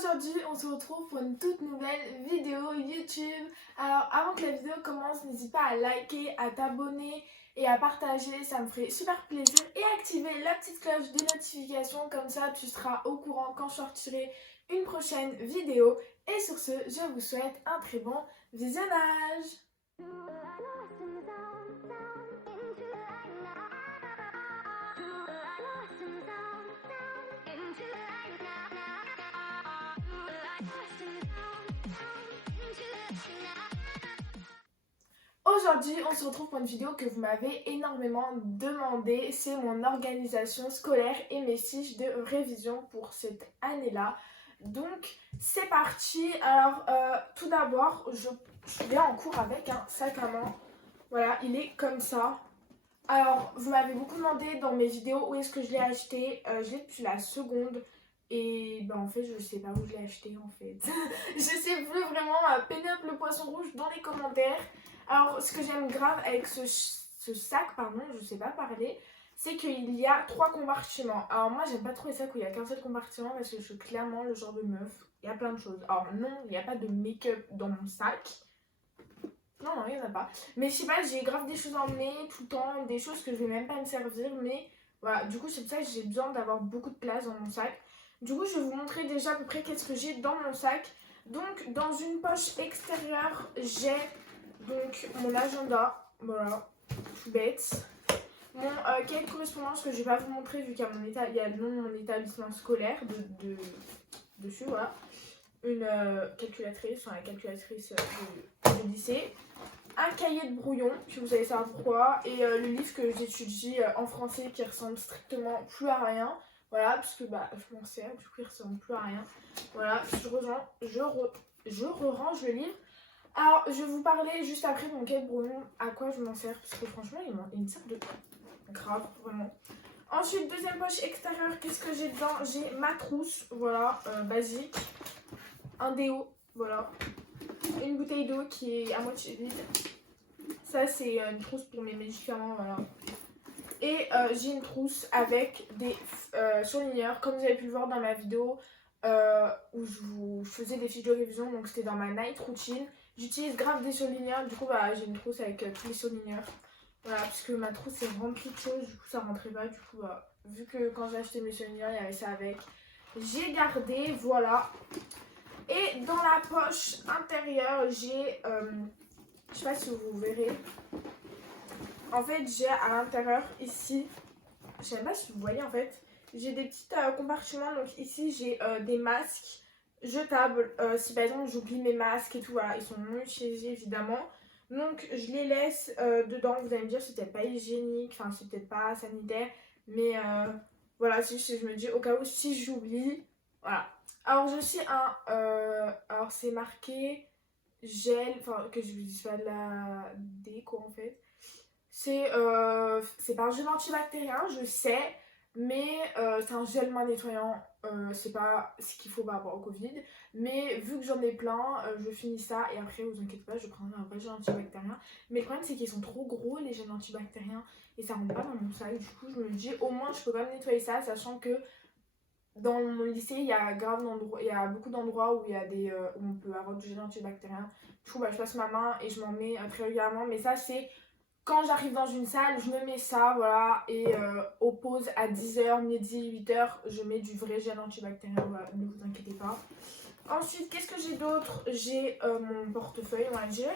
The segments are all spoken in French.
Aujourd'hui, on se retrouve pour une toute nouvelle vidéo YouTube. Alors, avant que la vidéo commence, n'hésite pas à liker, à t'abonner et à partager, ça me ferait super plaisir. Et activer la petite cloche des notifications, comme ça tu seras au courant quand je sortirai une prochaine vidéo. Et sur ce, je vous souhaite un très bon visionnage. Aujourd'hui, on se retrouve pour une vidéo que vous m'avez énormément demandé. C'est mon organisation scolaire et mes fiches de révision pour cette année-là. Donc, c'est parti. Alors, tout d'abord, je viens en cours avec un sac à main. Voilà, il est comme ça. Alors, vous m'avez beaucoup demandé dans mes vidéos où est-ce que je l'ai acheté. Je l'ai depuis la seconde. Et ben en fait, je sais pas où je l'ai acheté en fait. Je sais plus vraiment. Pénélope le poisson rouge dans les commentaires. Alors, ce que j'aime grave avec ce sac, pardon, je sais pas parler, c'est qu'il y a 3 compartiments. Alors moi, j'aime pas trop les sacs où il y a qu'un seul compartiment parce que je suis clairement le genre de meuf. Il y a plein de choses. Alors non, il n'y a pas de make-up dans mon sac. Non, il n'y en a pas. Mais je sais pas, j'ai grave des choses à emmener tout le temps, des choses que je vais même pas me servir. Mais voilà, du coup, c'est pour ça que j'ai besoin d'avoir beaucoup de place dans mon sac. Du coup, je vais vous montrer déjà à peu près qu'est-ce que j'ai dans mon sac. Donc, dans une poche extérieure, j'ai donc mon agenda, voilà, tout bête. Mon cahier de correspondance que je vais pas vous montrer vu qu'il y a le nom de mon établissement scolaire dessus, voilà. Une calculatrice, enfin la calculatrice du lycée. Un cahier de brouillon, que vous allez savoir pourquoi. Et le livre que j'étudie en français qui ressemble strictement plus à rien. Voilà, parce que bah, je m'en sers, du coup il ressemble plus à rien. Voilà, je re-range le livre. Alors, je vais vous parler juste après de mon cahier de brouillon, à quoi je m'en sers, parce que franchement, il me sert de grave, vraiment. Ensuite, deuxième poche extérieure, qu'est-ce que j'ai dedans? J'ai ma trousse, voilà, basique. Un déo, voilà. Une bouteille d'eau qui est à moitié vide. Ça, c'est une trousse pour mes médicaments, voilà. Et j'ai une trousse avec des surligneurs, comme vous avez pu le voir dans ma vidéo où je vous faisais des fiches de révision, donc c'était dans ma night routine. J'utilise grave des surligneurs, du coup bah, j'ai une trousse avec tous les surligneurs. Voilà, puisque ma trousse est remplie de choses, du coup ça rentrait pas, du coup bah, vu que quand j'ai acheté mes surligneurs, il y avait ça avec. J'ai gardé, voilà. Et dans la poche intérieure, j'ai, je sais pas si vous verrez, en fait j'ai à l'intérieur ici, je sais pas si vous voyez en fait, j'ai des petits compartiments. Donc ici j'ai des masques jetables, si par exemple j'oublie mes masques et tout, voilà, ils sont non utilisés évidemment. Donc je les laisse dedans, vous allez me dire c'est peut-être pas hygiénique, enfin c'est peut-être pas sanitaire, mais voilà, c'est juste que je me dis au cas où si j'oublie, voilà. Alors j'ai aussi alors c'est marqué gel, enfin que je vous dise pas de la déco en fait. C'est pas un gel antibactérien, je sais, mais c'est un gel main nettoyant. C'est pas ce qu'il faut par rapport au Covid. Mais vu que j'en ai plein, je finis ça et après, vous inquiétez pas, je prendrai un vrai gel antibactérien. Mais le problème, c'est qu'ils sont trop gros, les gels antibactériens, et ça rentre pas dans mon sac. Du coup, je me dis, au moins, je peux quand même nettoyer ça, sachant que dans mon lycée, il y a beaucoup d'endroits où où on peut avoir du gel antibactérien. Du coup, bah, je passe ma main et je m'en mets très régulièrement. Mais ça, c'est quand j'arrive dans une salle, je me mets ça, voilà. Et aux pauses à 10h, midi, 8h, je mets du vrai gel antibactérien, voilà, ne vous inquiétez pas. Ensuite, qu'est-ce que j'ai d'autre? J'ai mon portefeuille, on va dire.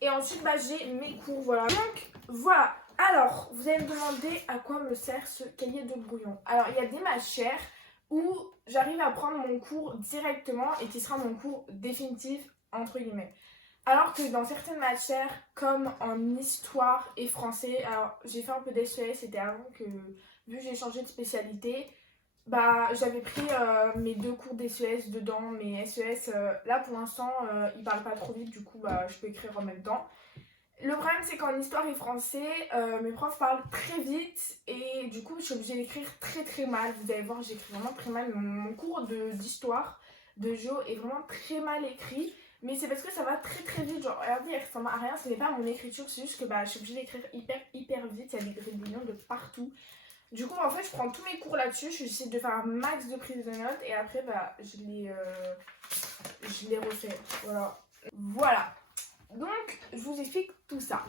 Et ensuite, bah, j'ai mes cours, voilà. Donc, voilà. Alors, vous allez me demander à quoi me sert ce cahier de brouillon. Alors, il y a des matières où j'arrive à prendre mon cours directement et qui sera mon cours définitif, entre guillemets. Alors que dans certaines matières, comme en histoire et français, alors j'ai fait un peu d'SES, c'était avant que, vu que j'ai changé de spécialité, bah j'avais pris mes 2 cours d'SES dedans, mais SES, là pour l'instant, ils parlent pas trop vite, du coup bah je peux écrire en même temps. Le problème c'est qu'en histoire et français, mes profs parlent très vite et du coup je suis obligée d'écrire très très mal. Vous allez voir, j'écris vraiment très mal. Mon cours d'histoire, de géo est vraiment très mal écrit. Mais c'est parce que ça va très très vite. Genre, regardez, il ressemble à rien. Ce n'est pas mon écriture, c'est juste que bah, je suis obligée d'écrire hyper hyper vite. Il y a des gribouillons de partout. Du coup, en fait, je prends tous mes cours là-dessus, j'essaie de faire un max de prise de notes et après, bah, je les refais. Voilà. Voilà. Donc, je vous explique tout ça.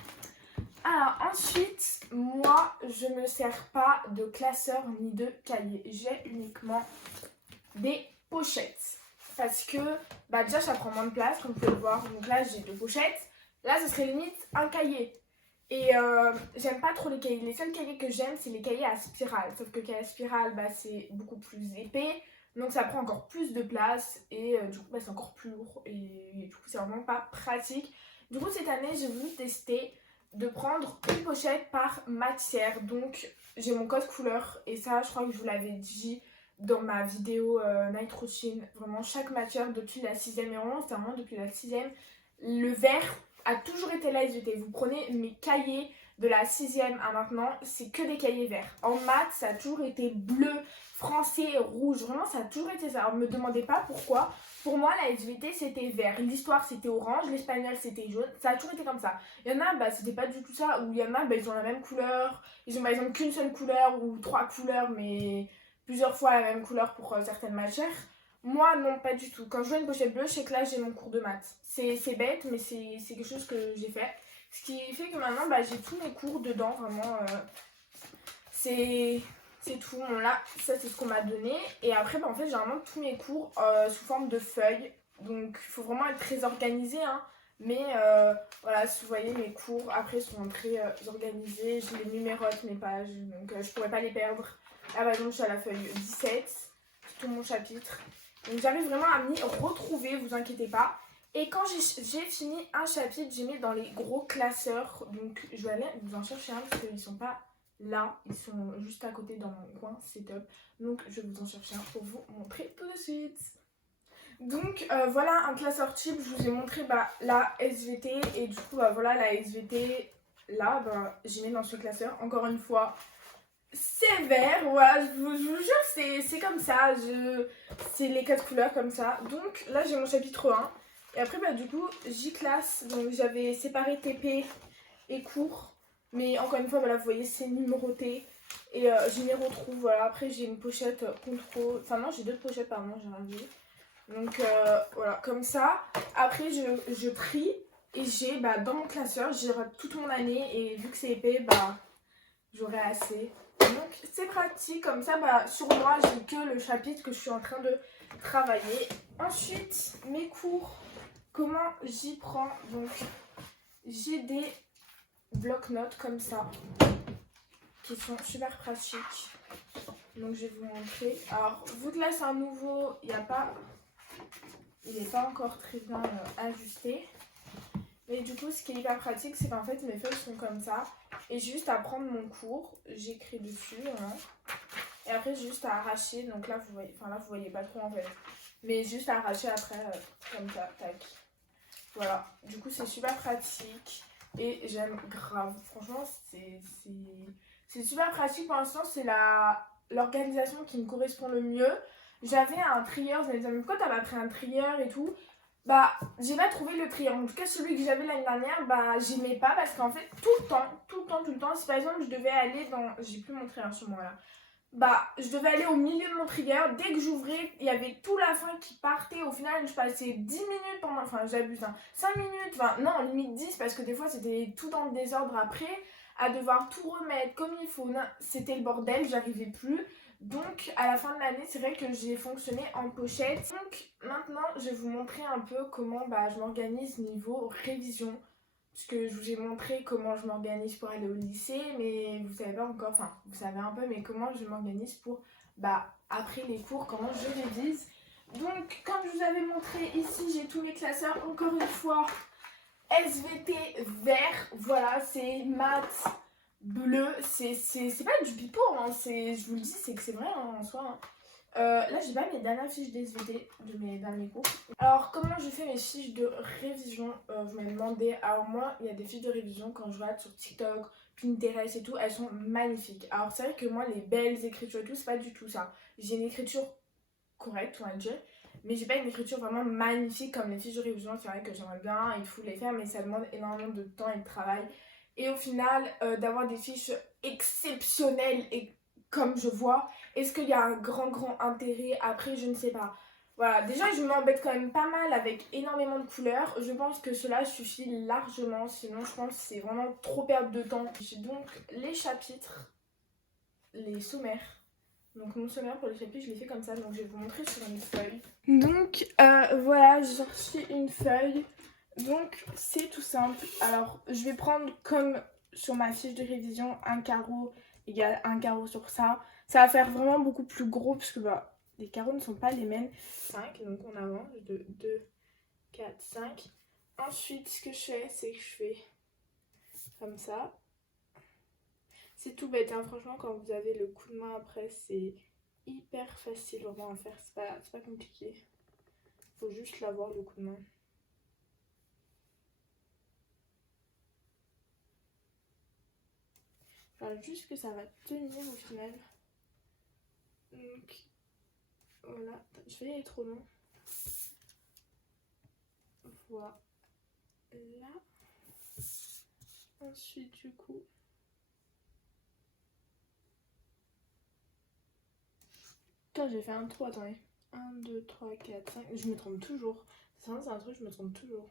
Alors, ensuite, moi, je ne me sers pas de classeur ni de cahier. J'ai uniquement des pochettes. Parce que, bah, déjà, ça prend moins de place, comme vous pouvez le voir. Donc là, j'ai 2 pochettes. Là, ce serait limite un cahier. Et j'aime pas trop les cahiers. Les seuls cahiers que j'aime, c'est les cahiers à spirale. Sauf que le cahier à spirale, bah, c'est beaucoup plus épais. Donc ça prend encore plus de place. Et du coup, bah, c'est encore plus lourd. Et du coup, c'est vraiment pas pratique. Du coup, cette année, j'ai voulu tester de prendre une pochette par matière. Donc, j'ai mon code couleur. Et ça, je crois que je vous l'avais dit dans ma vidéo Night Routine. Vraiment, chaque matière depuis la 6e et 11, c'est vraiment depuis la 6e. Le vert a toujours été la SVT. Vous prenez mes cahiers de la 6e à maintenant, c'est que des cahiers verts. En maths, ça a toujours été bleu, français, rouge. Vraiment, ça a toujours été ça. Alors, ne me demandez pas pourquoi. Pour moi, la SVT, c'était vert. L'histoire, c'était orange. L'espagnol, c'était jaune. Ça a toujours été comme ça. Il y en a, bah, c'était pas du tout ça. Ou il y en a, bah, ils ont la même couleur. Ils ont par exemple qu'une seule couleur ou 3 couleurs, mais plusieurs fois la même couleur pour certaines matières. Moi, non, pas du tout. Quand je vois une pochette bleue, je sais que là, j'ai mon cours de maths. C'est bête, mais c'est quelque chose que j'ai fait. Ce qui fait que maintenant, bah, j'ai tous mes cours dedans, vraiment. C'est tout. Bon, là, ça, c'est ce qu'on m'a donné. Et après, bah, en fait, j'ai vraiment tous mes cours sous forme de feuilles. Donc, il faut vraiment être très organisé, hein. Mais voilà, si vous voyez, mes cours, après, sont très organisés. Je les numérote, mes pages. Donc, je pourrais pas les perdre. Là, par exemple, je suis à la feuille 17. C'est tout mon chapitre. Donc j'arrive vraiment à m'y retrouver, vous inquiétez pas. Et quand j'ai fini un chapitre, j'ai mis dans les gros classeurs. Donc je vais aller vous en chercher un parce qu'ils sont pas là. Ils sont juste à côté dans mon coin, c'est top. Donc je vais vous en chercher un pour vous montrer tout de suite. Donc voilà un classeur type, je vous ai montré la SVT. Et du coup voilà la SVT, là j'ai mis dans ce classeur. Encore une fois, c'est vert, voilà, je vous jure, c'est comme ça, c'est les 4 couleurs comme ça. Donc là j'ai mon chapitre 1. Et après bah du coup j'y classe, donc j'avais séparé TP et cours. Mais encore une fois, voilà, vous voyez c'est numéroté. Et je m'y retrouve, voilà, après j'ai une pochette contrôle, enfin non j'ai 2 pochettes pardon, j'ai rien dit. Donc voilà, comme ça. Après je trie et j'ai dans mon classeur, j'ai toute mon année. Et vu que c'est épais, j'aurai assez. Donc c'est pratique, comme ça sur moi j'ai que le chapitre que je suis en train de travailler. Ensuite mes cours, comment j'y prends? Donc j'ai des bloc-notes comme ça qui sont super pratiques. Donc je vais vous montrer. Alors vu que là c'est un nouveau, il n'est pas encore très bien ajusté. Mais du coup ce qui est hyper pratique, c'est qu'en fait mes feuilles sont comme ça. Et juste à prendre mon cours, j'écris dessus. Hein. Et après, juste à arracher. Donc là, vous voyez pas trop en fait. Mais juste à arracher après, comme ça, tac. Voilà. Du coup, c'est super pratique. Et j'aime grave. Franchement, c'est super pratique. Pour l'instant, c'est l'organisation qui me correspond le mieux. J'avais un trieur. Vous allez me dire, mais pourquoi t'as pas pris un trieur et tout? J'ai pas trouvé le trieur. En tout cas, celui que j'avais l'année dernière, j'aimais pas parce qu'en fait, tout le temps, si par exemple je devais aller dans. J'ai plus mon trieur sur moi là. Je devais aller au milieu de mon trieur. Dès que j'ouvrais, il y avait tout la fin qui partait. Au final, je passais 10 minutes pendant. Enfin, j'abuse, hein. 5 minutes, enfin, non, limite 10 parce que des fois c'était tout dans le désordre après. À devoir tout remettre comme il faut. C'était le bordel, j'arrivais plus. Donc à la fin de l'année, c'est vrai que j'ai fonctionné en pochette. Donc maintenant, je vais vous montrer un peu comment je m'organise niveau révision. Parce que je vous ai montré comment je m'organise pour aller au lycée, mais vous savez pas encore, enfin vous savez un peu, mais comment je m'organise pour après les cours, comment je révise. Donc comme je vous avais montré ici, j'ai tous mes classeurs, encore une fois, SVT vert, voilà, c'est maths bleu, c'est pas du pipeau, hein, je vous le dis, c'est que c'est vrai hein, en soi. Hein. Là j'ai pas mes dernières fiches d'SVT de mes derniers cours. Alors comment je fais mes fiches de révision? Vous m'avez demandé. Alors moi il y a des fiches de révision quand je regarde sur TikTok, Pinterest et tout, elles sont magnifiques. Alors c'est vrai que moi les belles écritures et tout, c'est pas du tout ça. J'ai une écriture correcte on va dire, mais j'ai pas une écriture vraiment magnifique comme les fiches de révision. C'est vrai que j'aimerais bien, il faut les faire, mais ça demande énormément de temps et de travail. Et au final d'avoir des fiches exceptionnelles et comme je vois. Est-ce qu'il y a un grand intérêt? Après, je ne sais pas. Voilà, déjà je m'embête quand même pas mal avec énormément de couleurs. Je pense que cela suffit largement, sinon je pense que c'est vraiment trop perdre de temps. J'ai donc les chapitres, les sommaires. Donc mon sommaire pour les chapitres, je l'ai fait comme ça, donc je vais vous montrer sur une feuille. Donc voilà, j'ai reçu une feuille. Donc c'est tout simple. Alors je vais prendre comme sur ma fiche de révision un carreau égale un carreau sur ça. Ça va faire vraiment beaucoup plus gros parce que bah, les carreaux ne sont pas les mêmes. 5, donc on avance de 2, 4, 5. Ensuite ce que je fais, c'est que je fais comme ça. C'est tout bête, hein. Franchement, quand vous avez le coup de main après, c'est hyper facile vraiment à faire. C'est pas compliqué. Faut juste l'avoir, le coup de main. Enfin, juste que ça va tenir au final. Donc, voilà. Je vais y aller trop long. Voilà. Ensuite, du coup... Putain, j'ai fait un trou, attendez. 1, 2, 3, 4, 5. Je me trompe toujours. C'est un truc, je me trompe toujours.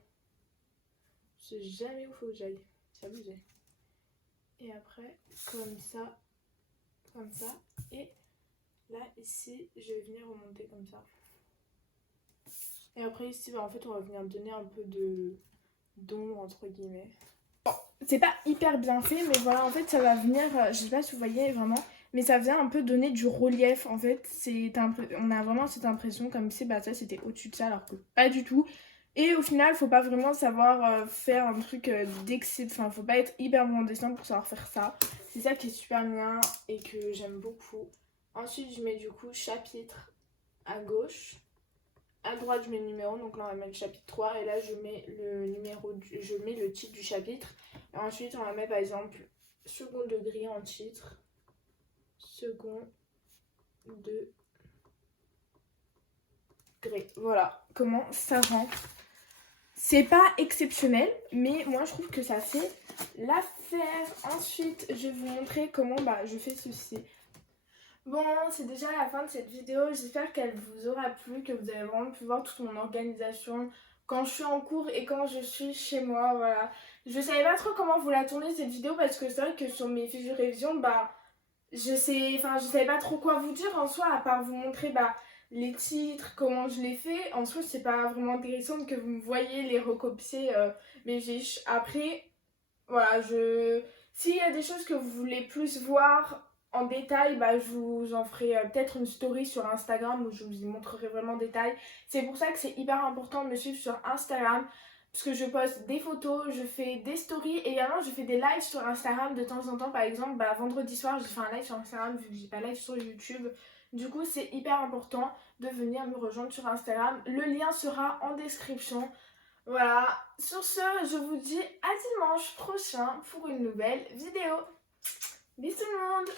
Je sais jamais où faut que j'aille. C'est abusé. Et après, comme ça. Et là, ici, je vais venir remonter comme ça. Et après, ici, bah, en fait, on va venir donner un peu d'ombre, entre guillemets. Bon, c'est pas hyper bien fait, mais voilà, en fait, ça va venir, je sais pas si vous voyez vraiment, mais ça vient un peu donner du relief, en fait. On a vraiment cette impression comme si bah, ça, c'était au-dessus de ça, alors que pas du tout. Et au final, faut pas vraiment savoir faire un truc d'exception. Enfin, faut pas être hyper bon en dessin pour savoir faire ça. C'est ça qui est super bien et que j'aime beaucoup. Ensuite, je mets du coup chapitre à gauche. À droite, je mets le numéro. Donc là, on va mettre le chapitre 3. Et là, je mets je mets le titre du chapitre. Et ensuite, on va mettre par exemple second degré en titre. Second degré. Voilà comment ça rend. C'est pas exceptionnel, mais moi je trouve que ça fait l'affaire. Ensuite, je vais vous montrer comment je fais ceci. Bon, c'est déjà la fin de cette vidéo. J'espère qu'elle vous aura plu, que vous avez vraiment pu voir toute mon organisation quand je suis en cours et quand je suis chez moi. Voilà. Je savais pas trop comment vous la tourner cette vidéo parce que c'est vrai que sur mes fiches de révision, je savais pas trop quoi vous dire en soi, à part vous montrer les titres, comment je les fais. En soi, c'est pas vraiment intéressant que vous me voyez les recopier mes fiches. Après, voilà, s'il y a des choses que vous voulez plus voir en détail, je vous en ferai peut-être une story sur Instagram où je vous y montrerai vraiment en détail. C'est pour ça que c'est hyper important de me suivre sur Instagram. Parce que je poste des photos, je fais des stories et également je fais des lives sur Instagram de temps en temps. Par exemple, vendredi soir, j'ai fait un live sur Instagram vu que j'ai pas live sur YouTube. Du coup, c'est hyper important de venir me rejoindre sur Instagram. Le lien sera en description. Voilà, sur ce, je vous dis à dimanche prochain pour une nouvelle vidéo. Bisous tout le monde!